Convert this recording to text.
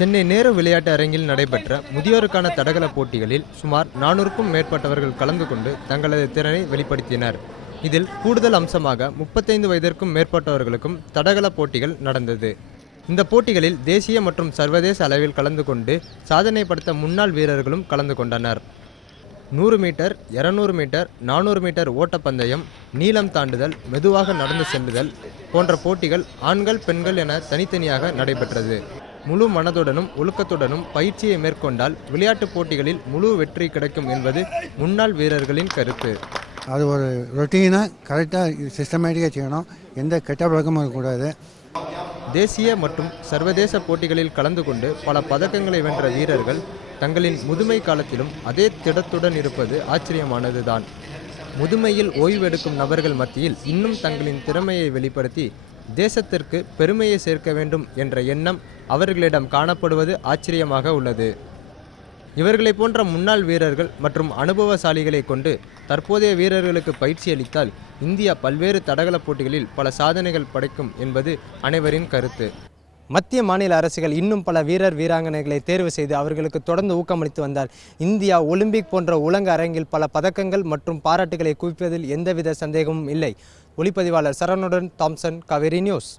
சென்னை நேரு விளையாட்டு அரங்கில் நடைபெற்ற முதியோருக்கான தடகள போட்டிகளில் சுமார் நானூறுக்கும் மேற்பட்டவர்கள் கலந்து கொண்டு தங்களது திறனை வெளிப்படுத்தினர். இதில் கூடுதல் அம்சமாக முப்பத்தைந்து வயதிற்கும் மேற்பட்டவர்களுக்கும் தடகள போட்டிகள் நடந்தது. இந்த போட்டிகளில் தேசிய மற்றும் சர்வதேச அளவில் கலந்து கொண்டு சாதனை படுத்த முன்னாள் வீரர்களும் கலந்து கொண்டனர். நூறு மீட்டர் இரநூறு மீட்டர் நானூறு மீட்டர் ஓட்டப்பந்தயம் நீளம் தாண்டுதல் மெதுவாக நடந்து செல்லுதல் போன்ற போட்டிகள் ஆண்கள் பெண்கள் என தனித்தனியாக நடைபெற்றது. முழு மனதுடனும் ஒழுக்கத்துடனும் பயிற்சியை மேற்கொண்டால் விளையாட்டுப் போட்டிகளில் முழு வெற்றி கிடைக்கும் என்பது முன்னாள் வீரர்களின் கருத்து. அது ஒரு ரொட்டீனாக கரெக்டாக சிஸ்டமேட்டிக்காக செய்யணும். எந்த கெட்ட பழக்கமும் இருக்கக்கூடாது. தேசிய மற்றும் சர்வதேச போட்டிகளில் கலந்து கொண்டு பல பதக்கங்களை வென்ற வீரர்கள் தங்களின் முதுமை காலத்திலும் அதே திடத்துடன் இருப்பது ஆச்சரியமானதுதான். முதுமையில் ஓய்வெடுக்கும் நபர்கள் மத்தியில் இன்னும் தங்களின் திறமையை வெளிப்படுத்தி தேசத்திற்கு பெருமையை சேர்க்க வேண்டும் என்ற எண்ணம் அவர்களிடம் காணப்படுவது ஆச்சரியமாக உள்ளது. இவர்களைப் போன்ற முன்னாள் வீரர்கள் மற்றும் அனுபவசாலிகளை கொண்டு தற்போதைய வீரர்களுக்கு பயிற்சி அளித்தால் இந்தியா பல்வேறு தடகள போட்டிகளில் பல சாதனைகள் படைக்கும் என்பது அனைவரின் கருத்து. மத்திய மாநில அரசுகள் இன்னும் பல வீரர் வீராங்கனைகளை தேர்வு செய்து அவர்களுக்கு தொடர்ந்து ஊக்கமளித்து வந்தார் இந்தியா ஒலிம்பிக் போன்ற உலக அரங்கில் பல பதக்கங்கள் மற்றும் பாராட்டுகளை குவிப்பதில் எந்தவித சந்தேகமும் இல்லை. ஒளிப்பதிவாளர் சரணுடன் தாம்சன் காவேரி நியூஸ்.